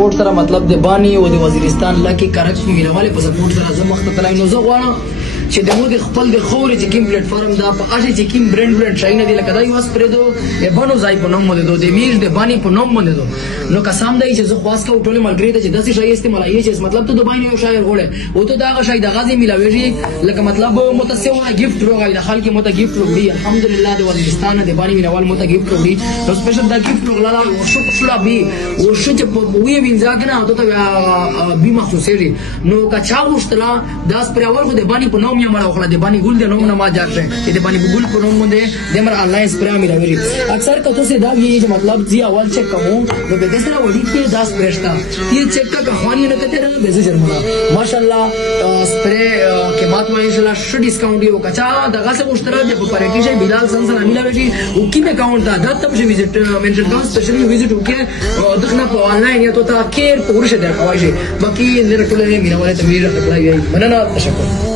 سپورټ سره مطلب د بانی او د وزیرستان لکه کرکس مینوالې په سپورټ سره زه مخ ته تلای نو زه غواړم چې د مو د خپل د خوري چې کوم پلیټ فارم دا په اړه چې کوم برند شاینه دی لکه دا یو سپری دو د بانو ځای په نوم باندې دو د میر د بانی په نوم باندې دو نو قسم دی چې زه خاص کا ټول ملګری ته چې داسې شای استعمالایي چې مطلب ته د بانی یو شایر غوړي او ته دا شای د غازی ملاویږي لکه مطلب متسوه گیفت روغای د خلک مت گیفت وړي الحمدلله د وزیرستان د بانی مینوال مت گیفت وړي نو سپیشل دا گیفت وغلا او شو بي او شو چې په وی وینځا کنه ته بي مخصوصي نو کچا وشتلا دا سپری اول خو د بانی په نوم یې مړ خو د بانی ګل د نوم نه ما جاټه چې د بانی ګل په نوم باندې د مر انلاین سپری ملاوي اکثر کته سے دا وی چې مطلب زی اول چیک کوم نو به دسره وړي کې 10 پرشتا یہ چیک کا خوانی نه کته نه به جرمانه ماشاءالله سپری کې مات ما ان شاء الله ش ډیسکاونټ یو کچا دغه څه وشتره د پرېږي شي بلال سنسن ملاوي شي او کې اکاونټ دا تم شي وزټ منشن کان سپیشلی وزټ وکړه دغه په آنلاین یا ته کیر په ورشه درکوای شي باقي لرټولې مینواله ته ویره خپلای مننه تشکر